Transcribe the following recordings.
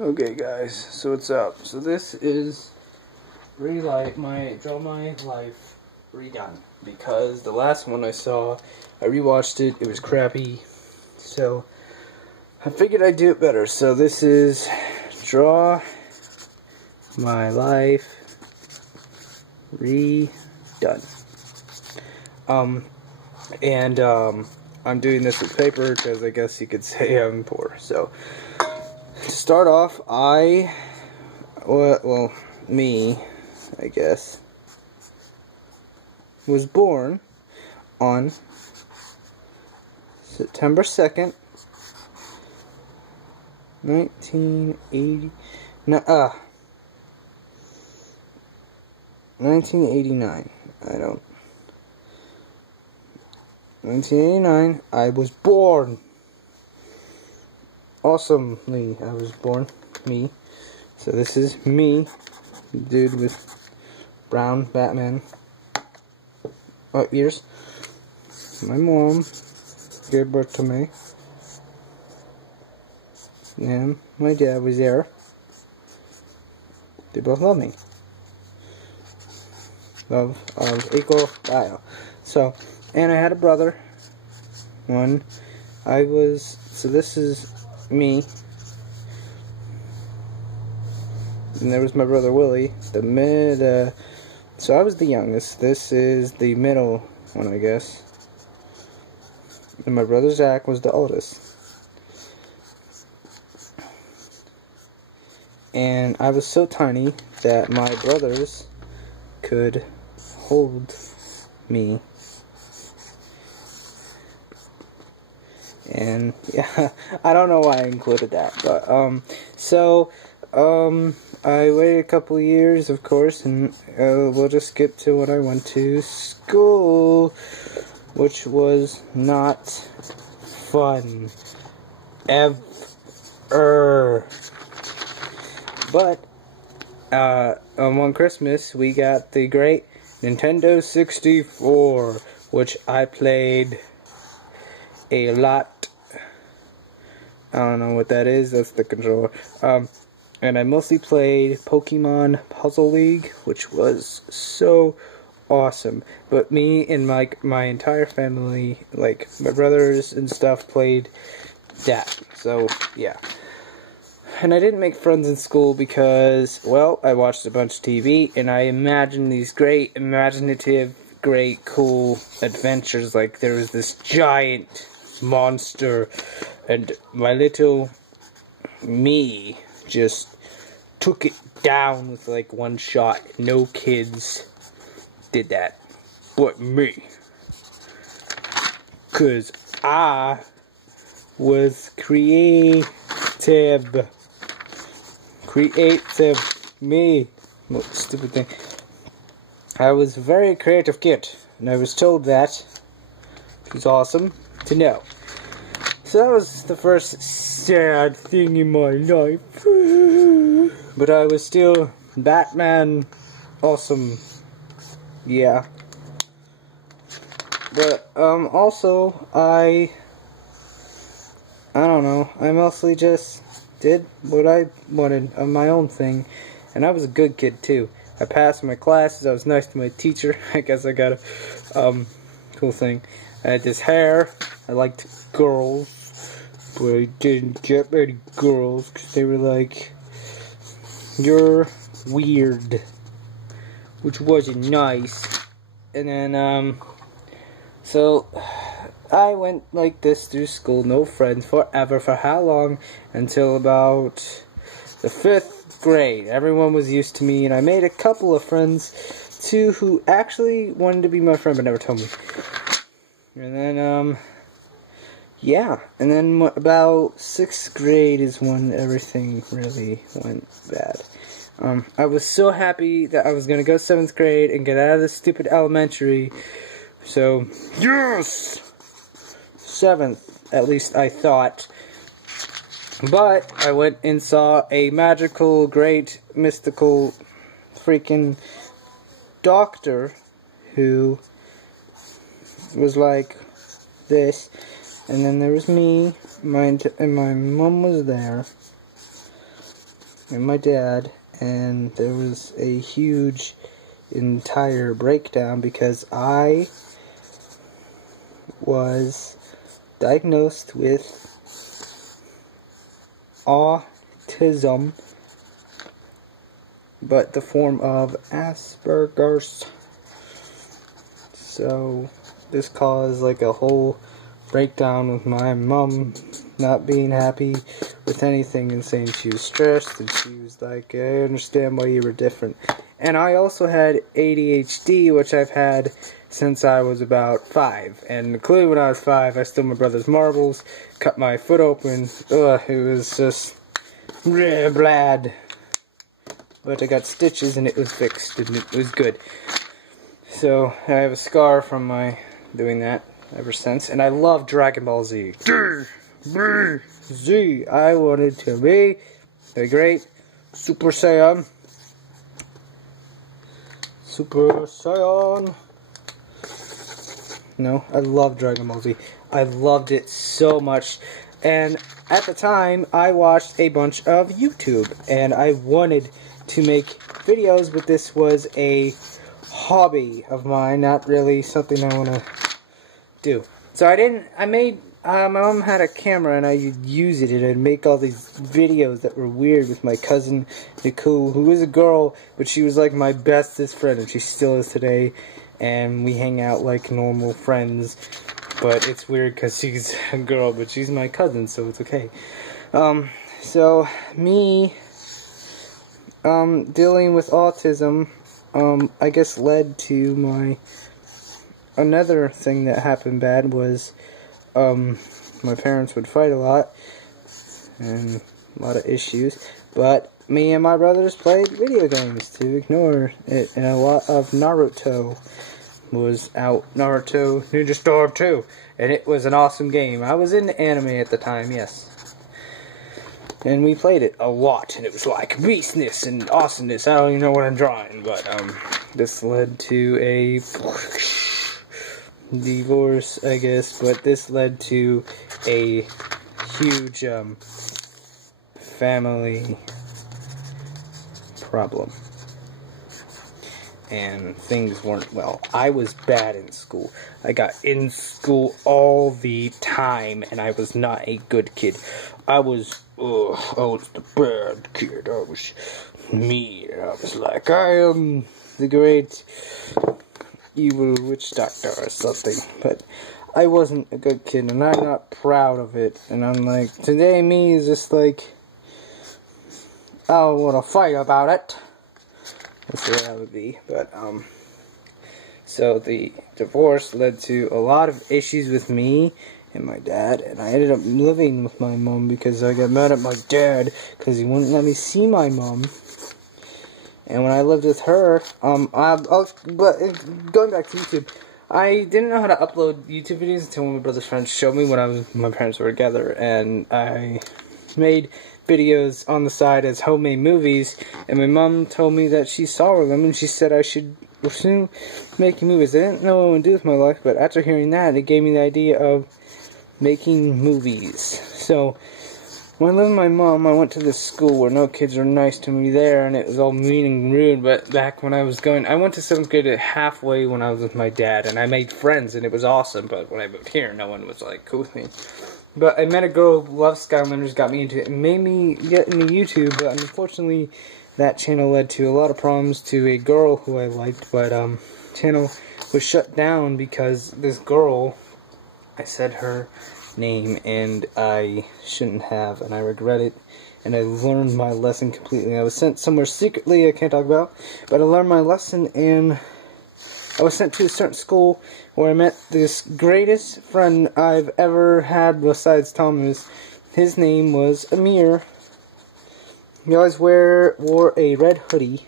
Okay guys, so what's up? So this is Draw My Life Redone, because the last one I saw, I rewatched it, it was crappy, so I figured I'd do it better. So this is Draw My Life Redone. I'm doing this with paper because I guess you could say I'm poor. So to start off, me, I guess, was born on September 2nd, 1989. 1989, I was born. Awesomely, I was born. Me. So this is me, dude with brown Batman ears. My mom gave birth to me, and my dad was there. They both love me. Love of equal value. So, and I had a brother. So this is me. And there was my brother Willie. So I was the youngest. This is the middle one, I guess. And my brother Zach was the oldest. And I was so tiny that my brothers could hold me. And yeah, I don't know why I included that, but I waited a couple of years, of course, and we'll just skip to when I went to school, which was not fun ever. But on one Christmas, we got the great Nintendo 64, which I played a lot. I don't know what that is. That's the controller. And I mostly played Pokemon Puzzle League, which was so awesome. But me and my entire family, like my brothers and stuff, played that. So yeah. And I didn't make friends in school because, well, I watched a bunch of TV and I imagined these great, imaginative, great, cool adventures. Like there was this giant monster, and my little me just took it down with like one shot. No kids did that but me, 'cause I was creative me. What stupid thing. I was a very creative kid, and I was told that. It was awesome to know. So that was the first sad thing in my life. But I was still Batman awesome. Yeah. But also I don't know, I mostly just did what I wanted on my own thing, and I was a good kid too. I passed my classes, I was nice to my teacher. I guess I got a cool thing. I had this hair. I liked girls, but I didn't get many girls because they were like, "You're weird," which wasn't nice. And then so I went like this through school, no friends, forever. For how long? Until about the 5th grade. Everyone was used to me, and I made a couple of friends too who actually wanted to be my friend but never told me. And then yeah, and then about 6th grade is when everything really went bad. I was so happy that I was gonna go 7th grade and get out of this stupid elementary. So yes, 7th, at least I thought. But I went and saw a magical, great, mystical, freaking doctor who was like this, and then there was me, and my mom was there, and my dad, and there was a huge entire breakdown because I was diagnosed with autism, but the form of Asperger's. So this caused like a whole breakdown with my mom not being happy with anything and saying she was stressed, and she was like, I understand why you were different. And I also had ADHD, which I've had since I was about 5. And including when I was 5, I stole my brother's marbles, cut my foot open. Ugh, it was just blad. But I got stitches and it was fixed and it was good. So I have a scar from my doing that ever since. And I love Dragon Ball Z. Z. I wanted to be the great Super Saiyan. Super Saiyan. No, I love Dragon Ball Z. I loved it so much. And at the time, I watched a bunch of YouTube. And I wanted to make videos, but this was a hobby of mine, not really something I want to do. So my mom had a camera and I would use it and I'd make all these videos that were weird with my cousin Nicole, who was a girl, but she was like my bestest friend, and she still is today, and we hang out like normal friends, but it's weird because she's a girl, but she's my cousin, so it's okay. So me dealing with autism I guess led to another thing that happened bad was my parents would fight a lot and a lot of issues, but me and my brothers played video games to ignore it, and a lot of Naruto was out. Naruto Ninja Storm 2, and it was an awesome game. I was into anime at the time, yes. And we played it a lot, and it was like beastness and awesomeness. I don't even know what I'm drawing, but this led to a divorce, I guess, but this led to a huge family problem. And things weren't well. I was bad in school. I got in school all the time, and I was not a good kid. I was the bad kid. I was mean. I was like, I am the great evil witch doctor or something. But I wasn't a good kid, and I'm not proud of it. And I'm like, today me is just like, I don't want to fight about it. That's what that would be. But, so the divorce led to a lot of issues with me and my dad, and I ended up living with my mom because I got mad at my dad because he wouldn't let me see my mom. And when I lived with her, but going back to YouTube, I didn't know how to upload YouTube videos until one of my brother's friends showed me when my parents were together, and I made videos on the side as homemade movies, and my mom told me that she saw them and she said I should pursue making movies. I didn't know what I would do with my life, but after hearing that, it gave me the idea of making movies. So when I lived with my mom, I went to this school where no kids were nice to me there, and it was all mean and rude. But back when I was I went to 7th grade at halfway when I was with my dad, and I made friends, and it was awesome. But when I moved here, no one was like cool with me. But I met a girl who loved Skylanders, got me into it, and made me get into YouTube, but unfortunately that channel led to a lot of problems to a girl who I liked, but channel was shut down because this girl, I said her name, and I shouldn't have, and I regret it, and I learned my lesson completely. I was sent somewhere secretly I can't talk about, but I learned my lesson, and I was sent to a certain school where I met this greatest friend I've ever had besides Thomas. His name was Amir. He always wore a red hoodie.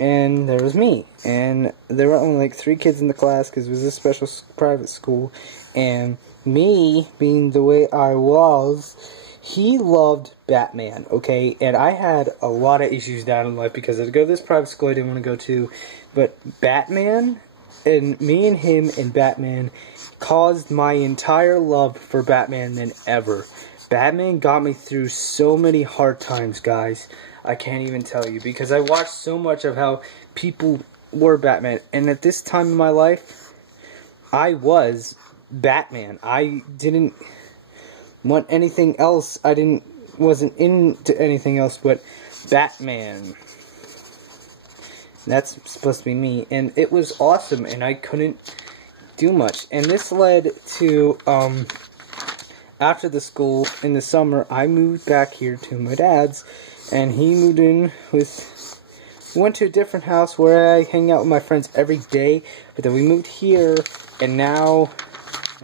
And there was me. And there were only like 3 kids in the class because it was a special private school. And me, being the way I was, he loved Batman, okay? And I had a lot of issues down in life because I'd go to this private school I didn't want to go to. But Batman, and me and him and Batman caused my entire love for Batman than ever. Batman got me through so many hard times, guys. I can't even tell you, because I watched so much of how people were Batman, and at this time in my life, I was Batman. I didn't want anything else. I wasn't into anything else but Batman. That's supposed to be me, and it was awesome, and I couldn't do much. And this led to, after the school, in the summer, I moved back here to my dad's, and he moved in with, went to a different house where I hang out with my friends every day, but then we moved here, and now,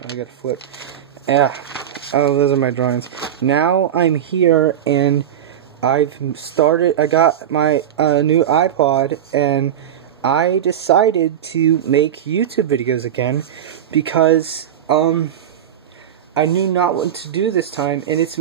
I gotta flip, yeah, oh, those are my drawings. Now I'm here, and I got my new iPod, and I decided to make YouTube videos again, because, I knew not what to do this time, and it's